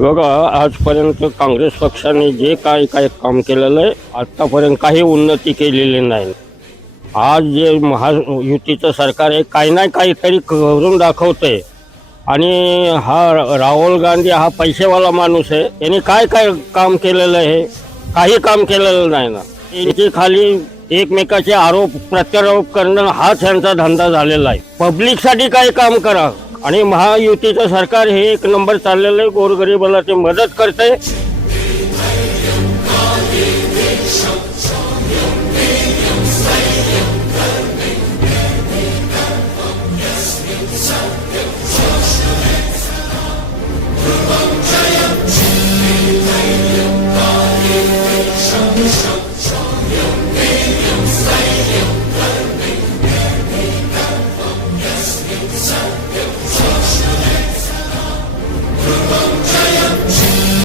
बघा आजपर्यंत काँग्रेस पक्षाने जे काही काही काम केलेलं आहे आत्तापर्यंत काही उन्नती केलेली नाही. आज जे महायुतीचं सरकार आहे काही ना काहीतरी करून दाखवतंय. आणि हा राहुल गांधी हा पैसेवाला माणूस आहे यांनी काय काय काम केलेलं आहे काही काम केलेलं नाही ना. यांची खाली एकमेकाचे आरोप प्रत्यारोप करणं हाच यांचा धंदा झालेला आहे. पब्लिकसाठी काही काम करा. आणि महायुतीचं सरकार हे एक नंबर चाललेलं आहे. गोरगरिबाला ते मदत करते Sen yıl